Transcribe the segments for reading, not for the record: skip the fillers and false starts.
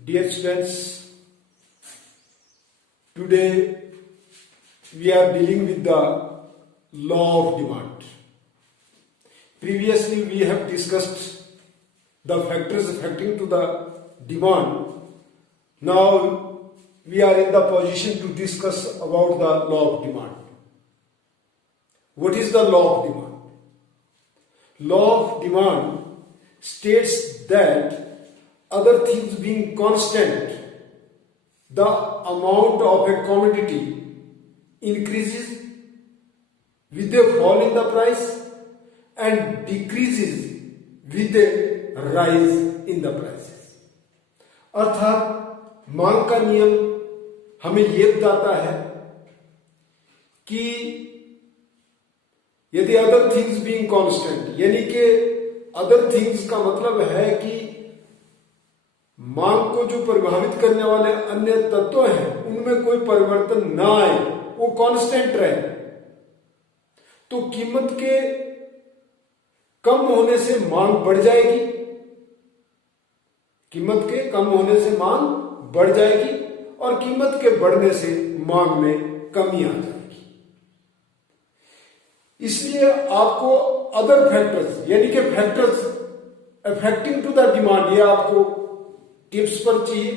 Dear students, today we are dealing with the law of demand. Previously we have discussed the factors affecting to the demand. Now we are in the position to discuss about the law of demand. What is the law of demand? Law of demand states that other things being constant, the amount of a commodity increases with a fall in the price and decreases with a rise in the prices. अर्थात मांग का नियम हमें यह बताता है कि यदि अदर थिंग्स बीइंग कांस्टेंट, यानी कि अदर थिंग्स का मतलब है कि मांग को जो प्रभावित करने वाले अन्य तत्व हैं उनमें कोई परिवर्तन ना आए, वो कांस्टेंट रहे, तो कीमत के कम होने से मांग बढ़ जाएगी, कीमत के कम होने से मांग बढ़ जाएगी और कीमत के बढ़ने से मांग में कमी आ जाएगी। इसलिए आपको अदर फैक्टर्स यानी कि factors affecting to the demand, ये आपको टिप्स पर चाहिए।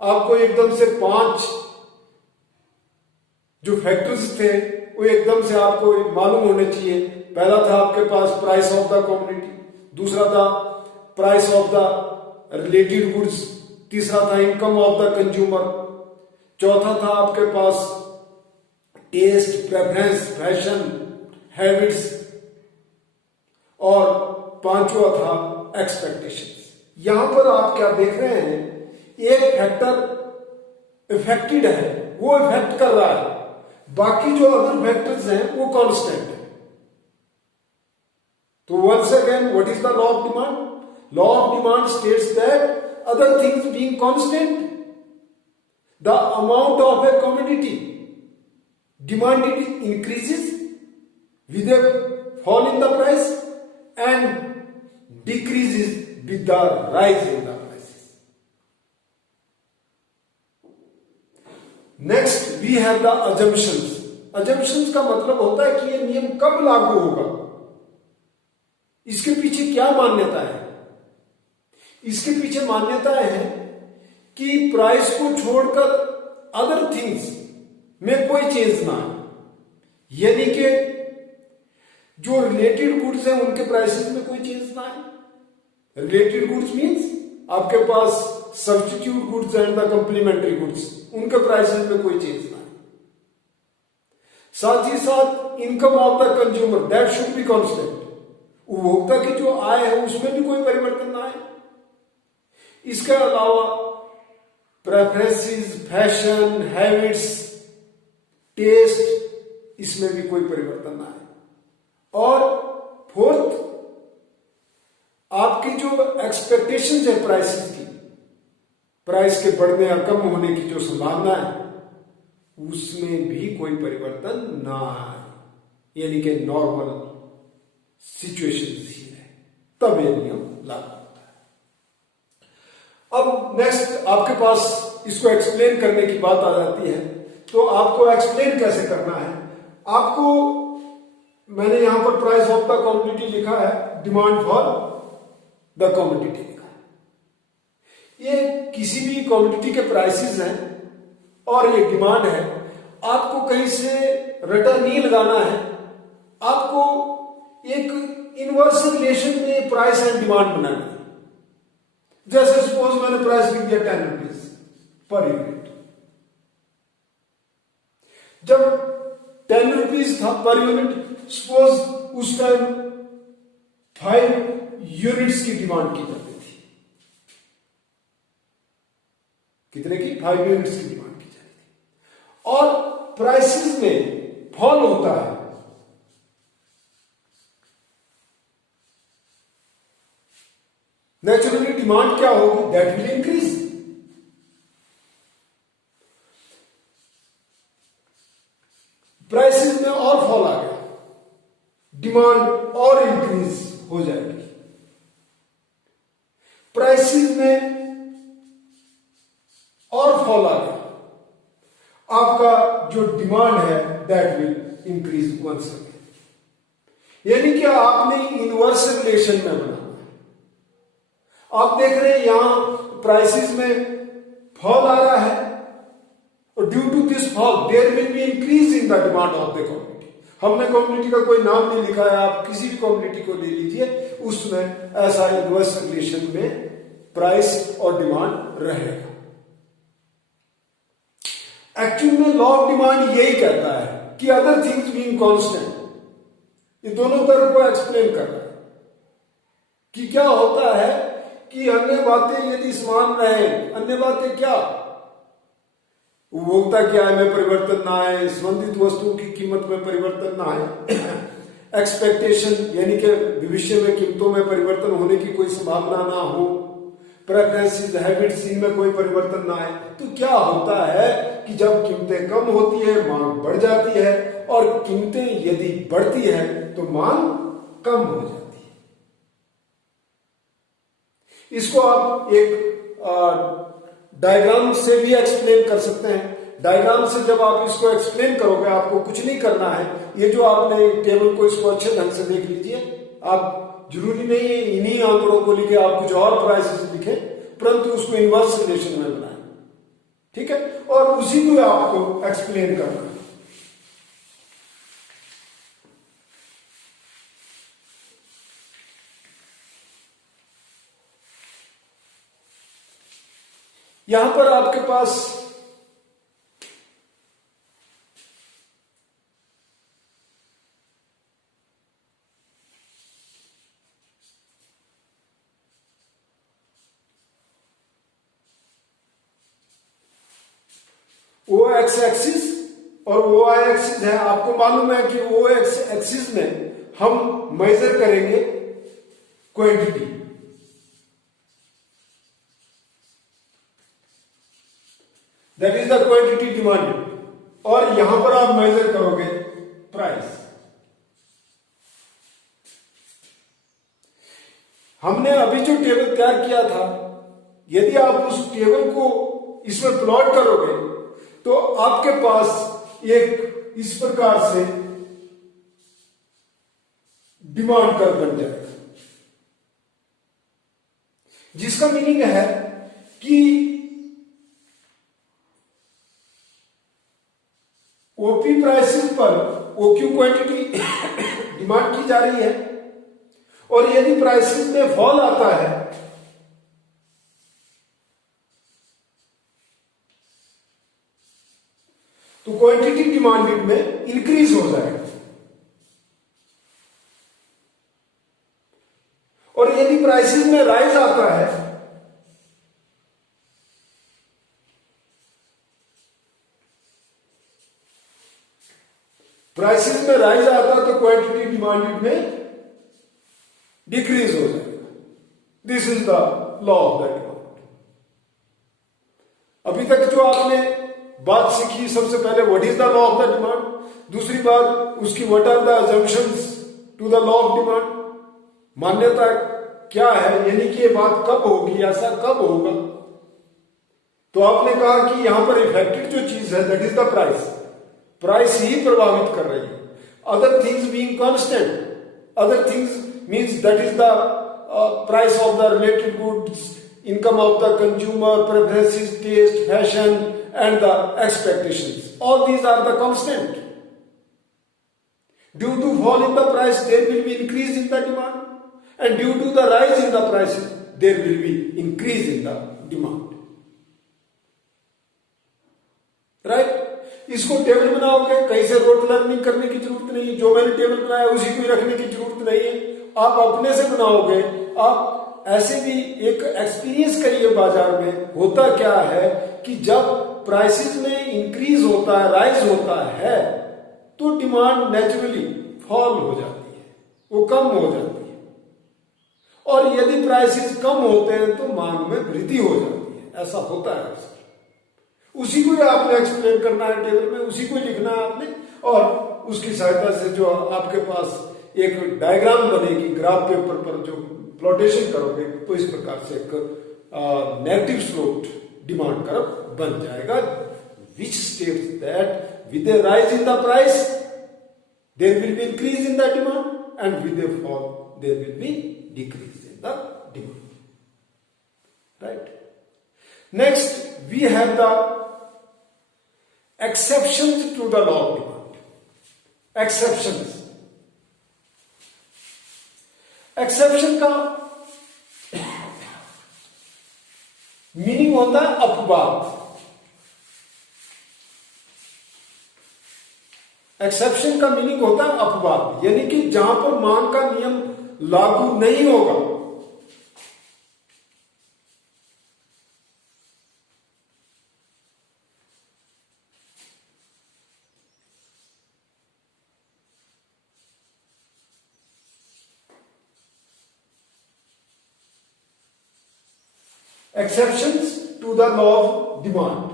आपको एकदम से 5 जो फैक्टर्स थे वो एकदम से आपको मालूम होने चाहिए। पहला था आपके पास प्राइस ऑफ द कमोडिटी, दूसरा था price of the related goods, तीसरा था इनकम ऑफ द कंज्यूमर, चौथा था आपके पास टेस्ट, प्रेफरेंस, फैशन, हैबिट्स और पांचवा था एक्सपेक्टेशंस। यहां पर आप क्या देख रहे हैं, एक फैक्टर इफेक्टेड है, वो इफेक्ट कर रहा है, बाकी जो अदर फैक्टर्स हैं वो कांस्टेंट है। तो once again, what is the law of demand? Law of demand states that other things being constant, the amount of a commodity demanded increases with a fall in the price and decreases with the rise in the prices. Next we have the assumptions. Assumptions का मतलब होता है कि ये नियम कब लागू होगा, इसके पीछे क्या मान्यता है। इसके पीछे मान्यताएं हैं कि प्राइस को छोड़कर अदर थिंग्स में कोई चेंज ना है, यानी कि जो रिलेटेड गुड्स हैं उनके प्राइसेस में कोई चेंज ना है। रिलेटेड गुड्स मींस आपके पास substitute goods and the complementary goods, उनके प्राइसेस में कोई चेंज ना है। साथ ही साथ income of the consumer that should be constant, उपभोक्ता की जो आय है उसमें भी कोई परिवर्तन ना आए। इसके अलावा प्रेफरेंसेस, फैशन, हैबिट्स, टेस्ट, इसमें भी कोई परिवर्तन ना आए। और फोर्थ, आपकी जो एक्सपेक्टेशंस है प्राइसेस की, प्राइस के बढ़ने या कम होने की जो संभावना है उसमें भी कोई परिवर्तन ना आए, यानी कि नॉर्मल सिचुएशन ही है, तब यह नियम लागू होता है। अब नेक्स्ट आपके पास इसको एक्सप्लेन करने की बात आ जाती है, तो आपको एक्सप्लेन कैसे करना है। आपको मैंने यहां पर प्राइस ऑफ द कमोडिटी लिखा है, डिमांड फॉर द कमोडिटी लिखा है। ये किसी भी कमोडिटी के प्राइसेस हैं और ये डिमांड है। आपको कहीं से रटा नहीं लगाना है, आपको एक इनवर्स रिलेशन में प्राइस एंड डिमांड बनानी है। जैसे सपोज मैंने प्राइस लिख दिया 10 रुपीज पर यूनिट, जब 10 रुपीज था पर यूनिट, सपोज उस टाइम 5 यूनिट्स की डिमांड की जाती थी। कितने की? 5 यूनिट्स की डिमांड की जाती थी। और प्राइसेस में फॉल होता है, नेचुरली डिमांड क्या होगी? That will increase. प्राइसेस में और फॉल आ गया, डिमांड और इंक्रीज हो जाएगी। प्राइसेस में डिमांड है that will increase once again. यानी कि आपने इनवर्स रिलेशन में बनाना है। आप देख रहे हैं यहां प्राइसेस में फॉल आ रहा है और due to this fall there will be increase in the demand of the community. हमने कम्युनिटी का कोई नाम नहीं लिखा है, आप किसी भी कम्युनिटी को ले लीजिए, उसमें ऐसा इनवर्स रिलेशन में प्राइस और डिमांड रहेगा। एक्चुअल में लॉ ऑफ डिमांड यही कहता है कि अदर थिंग्स बीइंग कांस्टेंट, ये दोनों तरफ को एक्सप्लेन कर रहा है कि क्या होता है कि अन्य बातें यदि समान रहे, अन्य बातें क्या, उपभोक्ता की आय में परिवर्तन ना आए, संबंधित वस्तुओं की कीमत में परिवर्तन ना आए, एक्सपेक्टेशन यानी कि भविष्य में कीमतों में परिवर्तन होने की कोई संभावना ना हो, प्रेफरेंसेस हैबिट्स इनमें कोई परिवर्तन ना आए, तो क्या होता है कि जब कीमतें कम होती है मांग बढ़ जाती है, और कीमतें यदि बढ़ती है तो मांग कम हो जाती है। इसको आप एक डायग्राम से भी एक्सप्लेन कर सकते हैं। डायग्राम से जब आप इसको एक्सप्लेन करोगे, आपको कुछ नहीं करना है, ये जो आपने टेबल को इसको अच्छे ढंग से देख लीजिए। आप जरूरी नहीं है इन्हीं आंकड़ों को लिखे, आप कुछ और प्राइसेस लिखे, परंतु उसको इनवर्स रिलेशन में बनाए, ठीक है, और उसी को आपको एक्सप्लेन करना है। यहां पर आपके पास ओ एक्स एक्सिस और ओ वाई एक्सिस है। आपको मालूम है कि ओ एक्स एक्सिस में हम मेजर करेंगे quantity, that is the quantity demanded, और यहां पर आप मेजर करोगे प्राइस। हमने अभी जो टेबल तैयार किया था, यदि आप उस टेबल को इसमें प्लॉट करोगे तो आपके पास एक इस प्रकार से डिमांड कर्व बन जाएगा, जिसका मीनिंग है कि ओपी प्राइसेस पर ओक्यू क्वांटिटी डिमांड की जा रही है, और यदि प्राइसेस में फॉल आता है तो क्वांटिटी डिमांडेड में इंक्रीज हो जाएगा, और यदि प्राइसेस में राइज आता है प्राइसेस में राइज आता तो क्वांटिटी डिमांडेड में डिक्रीज हो जाएगा। This is the law of the demand. अभी तक जो आपने बात सीखी, सबसे पहले what is the law of the demand, दूसरी बात उसकी what are the assumptions to the law of demand, मान्यता क्या है, यानी कि ये बात कब होगी, ऐसा कब होगा। तो आपने कहा कि यहां पर इफेक्टेड जो चीज है that is the price, price ही प्रभावित कर रही है। Other things being constant, other things means that is the price of the related goods, income of the consumer, preferences, taste, fashion and the expectations, all these are the constant. Due to fall in the price there will be increase in the demand, and due to the rise in the prices there will be increase in the demand, right? इसको table बनाओगे, कहीं से rote learning करने की जरूरत नहीं है, जो मैंने टेबल बनाया उसी को रखने की जरूरत नहीं है, आप अपने से बनाओगे। आप ऐसे भी एक एक्सपीरियंस करिए बाजार में, होता क्या है कि जब प्राइसेस में इंक्रीज होता है, राइज होता है, तो डिमांड नेचुरली फॉल हो जाती है, वो कम हो जाती है, और यदि प्राइसेस कम होते हैं तो मांग में वृद्धि हो जाती है। ऐसा होता है अक्सर। उसी को आपने एक्सप्लेन करना है टेबल में, उसी को लिखना है आपने, और उसकी सहायता से जो आपके पास एक डायग्राम बनेगी, ग्राफ पेपर पर जो प्लॉटेशन करोगे तो इस प्रकार से एक नेगेटिव स्लोप्ड डिमांड कर्व बन जाएगा। which states that with a rise in the price, there will be increase in the demand, and with a fall, there will be decrease in the demand. Right? Next, we have the exceptions to the law of demand. Exceptions. Exception का meaning होता है अपवाद. Exception का meaning होता है अपवाद, यानी कि जहां पर मांग का नियम लागू नहीं होगा. Exceptions to the law of demand,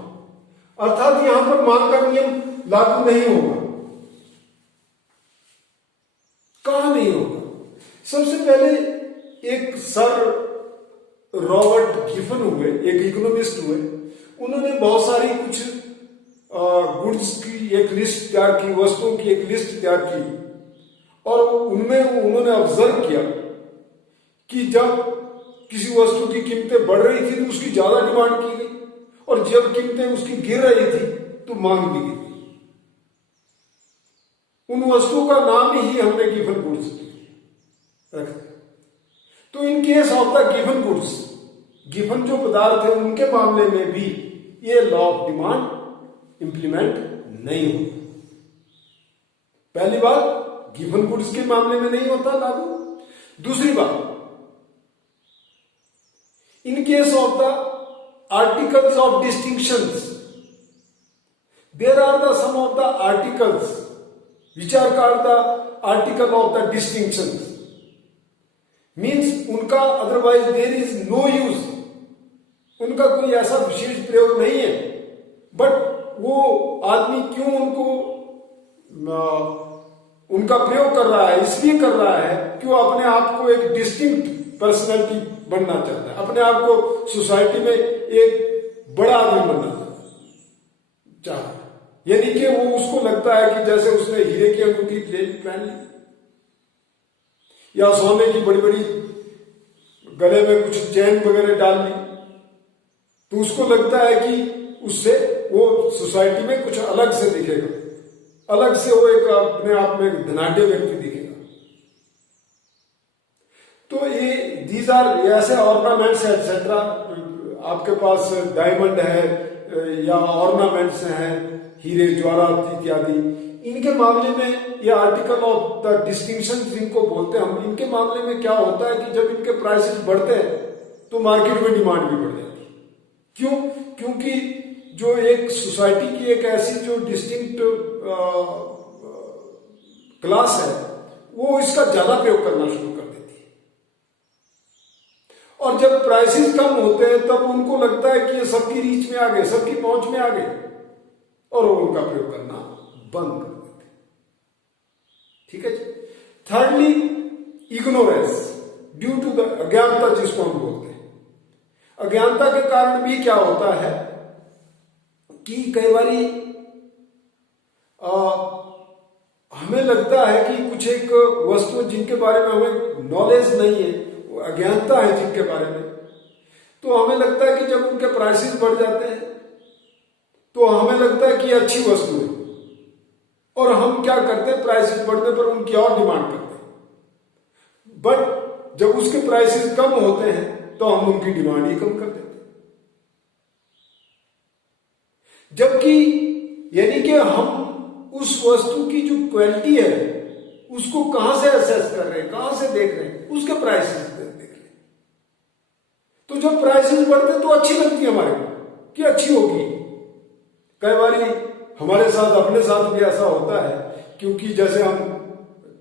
अर्थात यहां पर मांग का नियम लागू नहीं होगा. कहां नहीं होगा? सबसे पहले एक सर रॉबर्ट गिफन हुए, एक इकोनॉमिस्ट हुए. उन्होंने बहुत सारी कुछ गुड्स की एक लिस्ट तैयार की, वस्तुओं की एक लिस्ट तैयार की, और उनमें उन्होंने ऑब्जर्व किया कि जब किसी वस्तु की कीमतें बढ़ रही थी तो उसकी ज्यादा डिमांड की गई, और जब कीमतें उसकी गिर रही थी तो मांग भी गिर गई. उन वस्तुओं का नाम ही हमने गिवन गुड्स रखा. तो in case of the given goods, given जो पदार्थ है उनके मामले में भी ये लॉ ऑफ डिमांड इंप्लीमेंट नहीं होता. पहली बात, गिवन गुड्स के मामले में नहीं होता लागू. दूसरी बात, in case of the articles of distinctions, there are the some of the articles which are called the article of the distinctions, means उनका otherwise there is no use, उनका कोई ऐसा विशेष प्रयोग नहीं है, बट वो आदमी क्यों उनका प्रयोग कर रहा है, इसलिए कर रहा है कि वो अपने आप को एक डिस्टिंक्ट पर्सनैलिटी बनना चाहता है, अपने आप को सोसाइटी में एक बड़ा आदमी बनना चाहता है. यानी कि वो उसको लगता है कि जैसे उसने हीरे की अंगूठी पहन ली या सोने की बड़ी बड़ी गले में कुछ चैन वगैरह डाल ली, तो उसको लगता है कि उससे वो सोसाइटी में कुछ अलग से दिखेगा, अलग से वो एक अपने आप में धनाढ्य व्यक्ति दिखेगा. तो ये दीज आर ऐसे ऑर्नामेंट्स है एक्सेट्रा. आपके पास डायमंड है या ऑर्नामेंट्स हैं, हीरे ज्वारात इत्यादि, इनके मामले में ये आर्टिकल ऑफ द डिस्टिंक्शन जिनको बोलते हैं हम, इनके मामले में क्या होता है कि जब इनके प्राइसेस बढ़ते हैं तो मार्केट में डिमांड भी बढ़ जाती है. क्यों? क्योंकि जो एक सोसाइटी की एक ऐसी जो डिस्टिंक्ट क्लास है वो इसका ज्यादा प्रयोग करना शुरू कर देती है, और जब प्राइसेस कम होते हैं तब उनको लगता है कि ये सबकी रीच में आ गए, सबकी पहुंच में आ गए, और वो उनका प्रयोग करना बंद कर देते हैं. ठीक है जी. Thirdly, ignorance due to the, अज्ञानता जिसको हम बोलते हैं. अज्ञानता के कारण भी क्या होता है कि कई बारी हमें लगता है कि कुछ एक वस्तु जिनके बारे में हमें नॉलेज नहीं है, अज्ञानता है जिनके बारे में, तो हमें लगता है कि जब उनके प्राइसेस बढ़ जाते हैं तो हमें लगता है कि अच्छी वस्तु है, और हम क्या करते हैं, प्राइसेस बढ़ने पर उनकी और डिमांड करते हैं. बट जब उसके प्राइसेस कम होते हैं तो हम उनकी डिमांड ही कम कर देते हैं. जबकि यानी कि हम उस वस्तु की जो क्वालिटी है उसको कहां से असेस कर रहे हैं, कहां से देख रहे हैं, उसके प्राइसेस देख रहे हैं. तो जब प्राइसेस बढ़ते हैं तो अच्छी लगती है हमारे को कि अच्छी होगी. कई बारी हमारे साथ, अपने साथ भी ऐसा होता है, क्योंकि जैसे हम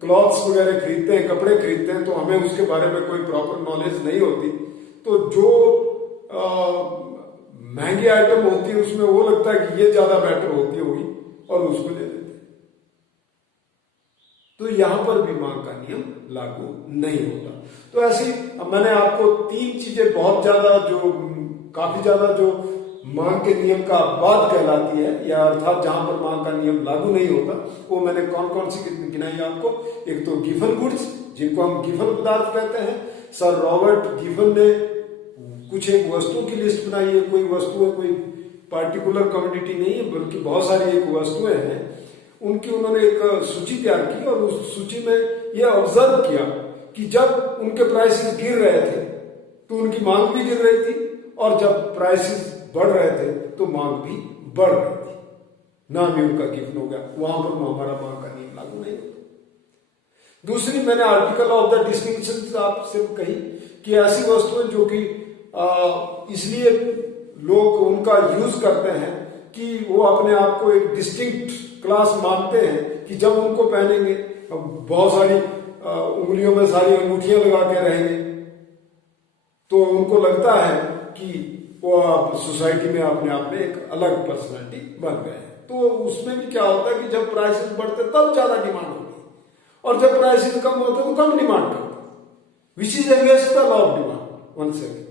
क्लॉथ्स वगैरह खरीदते हैं, कपड़े खरीदते हैं, तो हमें उसके बारे में कोई प्रॉपर नॉलेज नहीं होती, तो जो महंगी आइटम होती है उसमें वो लगता है कि ये ज्यादा बेटर होती होगी और उसको ले लेते हैं. तो यहां पर भी मांग का नियम लागू नहीं होता. तो ऐसे मैंने आपको तीन चीजें बहुत ज्यादा, जो काफी ज्यादा जो मांग के नियम का अपवाद कहलाती है, या अर्थात जहां पर मांग का नियम लागू नहीं होता। वो मैंने कौन कौन सी गिनाई आपको। एक तो गिवन गुड्स, जिनको हम गिवन पदार्थ कहते हैं। सर रॉबर्ट गिवन ने कुछ एक वस्तुओं की लिस्ट बनाई है। कोई वस्तु है, कोई पार्टिकुलर कम्युनिटी नहीं है, बल्कि बहुत सारी एक वस्तुएं हैं, उनकी उन्होंने एक सूची तैयार की और उस सूची में यह ऑब्जर्व किया कि जब उनके प्राइसेस गिर रहे थे तो उनकी मांग भी गिर रही थी, और जब प्राइसेस बढ़ रहे थे तो मांग भी बढ़ रही थी। नाम ही उनका गिवन हो गया। वहां पर हमारा मांग का नियम लागू नहीं होता। दूसरी मैंने आर्टिकल ऑफ द डिस्टिंक्शन आपसे कही कि ऐसी वस्तुएं जो कि इसलिए लोग उनका यूज करते हैं कि वो अपने आप को एक डिस्टिंक्ट क्लास मानते हैं कि जब उनको पहनेंगे, बहुत सारी उंगलियों में सारी अंगूठियां लगा के रहेंगे, तो उनको लगता है कि वो सोसाइटी में अपने आप में एक अलग पर्सनालिटी बन गए हैं। तो उसमें भी क्या होता है कि जब प्राइसेस बढ़ते तब ज्यादा डिमांड होती है, और जब प्राइसेस कम होते तो कम डिमांड करते, which is against the law of demand. One second.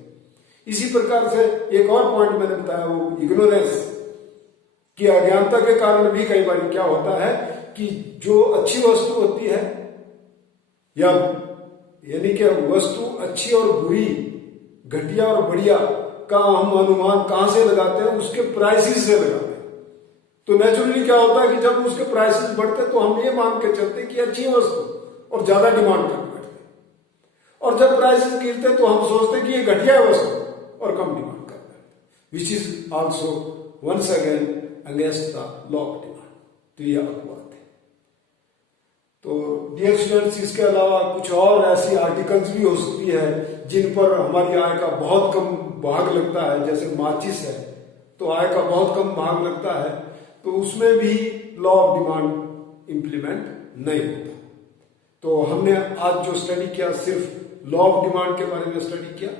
इसी प्रकार से एक और पॉइंट मैंने बताया, वो इग्नोरेंस की अज्ञानता के कारण भी कई बार क्या होता है कि जो अच्छी वस्तु होती है, या यानी कि वस्तु अच्छी और बुरी, घटिया और बढ़िया का हम अनुमान कहां से लगाते हैं? उसके प्राइसेस से लगाते हैं। तो नेचुरली क्या होता है कि जब उसके प्राइसेस बढ़ते तो हम ये मान के चलते कि अच्छी वस्तु, और ज्यादा डिमांड करके बैठते, और जब प्राइसेस गिरते तो हम सोचते कि ये घटिया वस्तु और कम डिमांड करते हैं, which is also once again against the law of demand. तो ये अपवाद है। तो डियर स्टूडेंट्स, इसके अलावा कुछ और ऐसी आर्टिकल्स भी हो सकती है जिन पर हमारी आय का बहुत कम भाग लगता है। जैसे माचिस है, तो आय का बहुत कम भाग लगता है, तो उसमें भी लॉ ऑफ डिमांड इंप्लीमेंट नहीं होता। तो हमने आज जो स्टडी किया, सिर्फ लॉ ऑफ डिमांड के बारे में स्टडी किया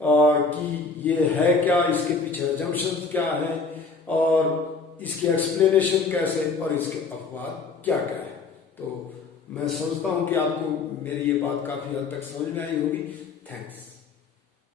कि ये है क्या, इसके पीछे अजम्पशंस क्या है, और इसकी एक्सप्लेनेशन कैसे, और इसके अपवाद क्या क्या है। तो मैं समझता हूं कि आपको मेरी ये बात काफी हद तक समझ में आई होगी। थैंक्स।